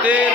Martí.